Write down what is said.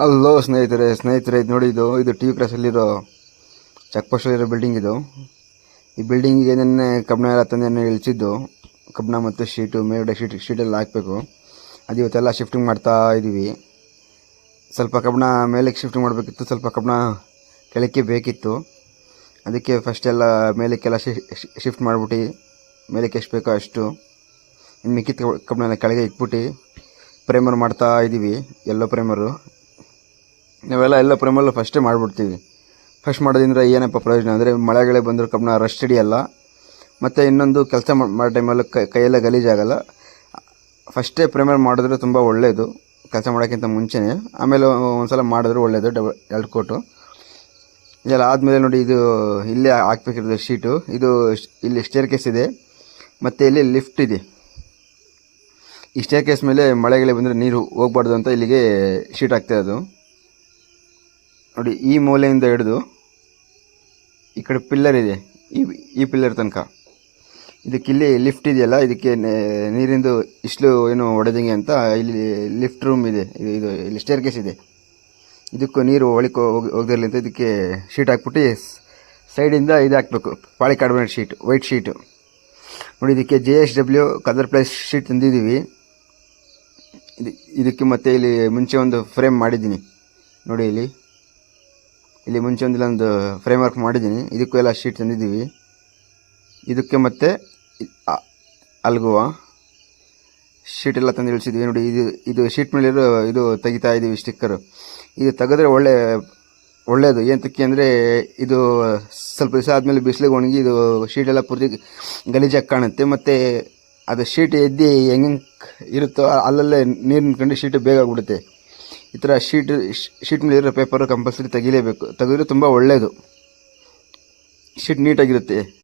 Hello ಸ್ನೇಹಿತರೆ ಇದು ನೋಡಿ, ಇದು ಟಿ ವಿ ಕ್ರಾಸಲ್ಲಿರೋ ಚೆಕ್ ಪೋಸ್ಟಲ್ಲಿರೋ ಬಿಲ್ಡಿಂಗ್ ಇದು. ಈ ಬಿಲ್ಡಿಂಗಿಗೆ ನೆನ್ನೆ ಕಬ್ಬಣ ಎಲ್ಲ ತಂದು ಇಳಿಸಿದ್ದು. ಕಬ್ಬಣ ಮತ್ತು ಶೀಟು ಮೇಲ್ಗಡೆ ಶೀಟೆಲ್ಲ ಹಾಕಬೇಕು. ಅದು ಇವತ್ತೆಲ್ಲ ಶಿಫ್ಟಿಂಗ್ ಮಾಡ್ತಾ ಇದ್ದೀವಿ. ಸ್ವಲ್ಪ ಕಬ್ಬಣ ಮೇಲಕ್ಕೆ ಶಿಫ್ಟಿಂಗ್ ಮಾಡಬೇಕಿತ್ತು, ಸ್ವಲ್ಪ ಕಬ್ಬಣ ಕೆಳಕ್ಕೆ ಬೇಕಿತ್ತು. ಅದಕ್ಕೆ ಫಸ್ಟ್ ಎಲ್ಲ ಮೇಲಕ್ಕೆಲ್ಲ ಶಿಫ್ಟ್ ಮಾಡಿಬಿಟ್ಟು ಮೇಲಕ್ಕೆ ಎಷ್ಟು ಬೇಕೋ ಅಷ್ಟು, ಇನ್ನು ಮಿಕ್ಕಿದ ಕಬ್ಬಣ ಕೆಳಗೆ ಇಟ್ಬಿಟ್ಟು ಪ್ರೈಮರ್ ಮಾಡ್ತಾ ಇದ್ದೀವಿ. ಎಲ್ಲೋ ಪ್ರೈಮರು ನಾವೆಲ್ಲ ಪ್ರೈಮರ್ಲು ಫಸ್ಟೇ ಮಾಡಿಬಿಡ್ತೀವಿ. ಫಸ್ಟ್ ಮಾಡೋದ್ರಿಂದ ಏನಪ್ಪ ಪ್ರಯೋಜನ ಅಂದರೆ, ಮಳೆಗಳೇ ಬಂದರೂ ಕಬ್ಬಣ ರಸ್ಟ್ ಹಿಡಿಯಲ್ಲ. ಮತ್ತು ಇನ್ನೊಂದು ಕೆಲಸ ಮಾಡೋ ಟೈಮಲ್ಲಿ ಕೈಯೆಲ್ಲ ಗಲೀಜಾಗಲ್ಲ. ಫಸ್ಟೇ ಪ್ರೈಮರ್ ಮಾಡಿದ್ರೆ ತುಂಬ ಒಳ್ಳೆಯದು, ಕೆಲಸ ಮಾಡೋಕ್ಕಿಂತ ಮುಂಚೆನೇ. ಆಮೇಲೆ ಒಂದು ಸಲ ಮಾಡಿದ್ರೆ ಒಳ್ಳೆಯದು, 2 ಕೋಟು. ಇದೆಲ್ಲ ಆದಮೇಲೆ ನೋಡಿ, ಇದು ಇಲ್ಲೇ ಹಾಕ್ಬೇಕಿರೋದು ಶೀಟು. ಇದು ಇಲ್ಲಿ ಸ್ಟೇರ್ ಕೇಸ್ ಇದೆ ಮತ್ತು ಇಲ್ಲಿ ಲಿಫ್ಟ್ ಇದೆ. ಈ ಸ್ಟೇರ್ ಕೇಸ್ ಮೇಲೆ ಮಳೆಗಳೇ ಬಂದರೆ ನೀರು ಹೋಗ್ಬಾರ್ದು ಅಂತ ಇಲ್ಲಿಗೆ ಶೀಟ್ ಹಾಕ್ತಾಯಿರೋದು. ನೋಡಿ, ಈ ಮೂಲೆಯಿಂದ ಹಿಡಿದು ಈ ಕಡೆ ಪಿಲ್ಲರ್ ಇದೆ, ಈ ಪಿಲ್ಲರ್ ತನಕ. ಇದಕ್ಕಿಲ್ಲಿ ಲಿಫ್ಟ್ ಇದೆಯಲ್ಲ, ಇದಕ್ಕೆ ನೀರಿಂದು ಇಸ್ಲು ಏನು ಹೊಡೆದಂಗೆ ಅಂತ ಇಲ್ಲಿ ಲಿಫ್ಟ್ ರೂಮ್ ಇದೆ. ಇದು ಇಲ್ಲಿ ಸ್ಟೇರ್ ಕೇಸ್ ಇದೆ. ಇದಕ್ಕೂ ನೀರು ಹೋಗದಿರಲಿ ಅಂತ ಇದಕ್ಕೆ ಶೀಟ್ ಹಾಕ್ಬಿಟ್ಟು ಸೈಡಿಂದ ಇದು ಹಾಕಬೇಕು, ಪಾಲಿಕಾರ್ಬನೇಟ್ ಶೀಟ್, ವೈಟ್ ಶೀಟು. ನೋಡಿ, ಇದಕ್ಕೆ JSW ಕಲರ್ ಪ್ಲೇಸ್ ಶೀಟ್ ತಂದಿದ್ದೀವಿ. ಇದಕ್ಕೆ ಮತ್ತೆ ಇಲ್ಲಿ ಮುಂಚೆ ಒಂದು ಫ್ರೇಮ್ ಮಾಡಿದ್ದೀನಿ ನೋಡಿ. ಇಲ್ಲಿ ಮುಂಚೆ ಇಲ್ಲೊಂದು ಫ್ರೇಮ್ ವರ್ಕ್ ಮಾಡಿದ್ದೀನಿ. ಇದಕ್ಕೂ ಎಲ್ಲ ಶೀಟ್ ತಂದಿದ್ದೀವಿ. ಇದಕ್ಕೆ ಮತ್ತೆ ಅಲ್ಗುವ ಶೀಟೆಲ್ಲ ತಂದು ಇಳಿಸಿದ್ವಿ. ನೋಡಿ, ಇದು ಶೀಟ್ ಮೇಲಿರೋ ಇದು ತೆಗಿತಾ ಇದ್ದೀವಿ, ಸ್ಟಿಕ್ಕರು. ಇದು ತೆಗೆದ್ರೆ ಒಳ್ಳೆಯದು. ಏನಕ್ಕೆ ಅಂದರೆ, ಇದು ಸ್ವಲ್ಪ ದಿವಸ ಆದಮೇಲೆ ಬಿಸಿಲಿಗೆ ಒಣಗಿ ಇದು ಶೀಟೆಲ್ಲ ಪೂರ್ತಿ ಗಲೀಜಾಗಿ ಕಾಣುತ್ತೆ. ಮತ್ತು ಅದು ಶೀಟ್ ಎದ್ದು ಹೆಂಗೆ ಇರುತ್ತೋ ಅಲ್ಲಲ್ಲೇ ನೀರು ನಿಂತ್ಕೊಂಡು ಶೀಟು ಬೇಗ ಆಗ್ಬಿಡುತ್ತೆ. ಈ ಥರ ಶೀಟ್ ಮೇಲೆ ಇರೋ ಪೇಪರು ಕಂಪಲ್ಸರಿ ತೆಗಿಲೇಬೇಕು. ತೆಗೆದ್ರೆ ತುಂಬ ಒಳ್ಳೆಯದು, ಶೀಟ್ ನೀಟಾಗಿರುತ್ತೆ.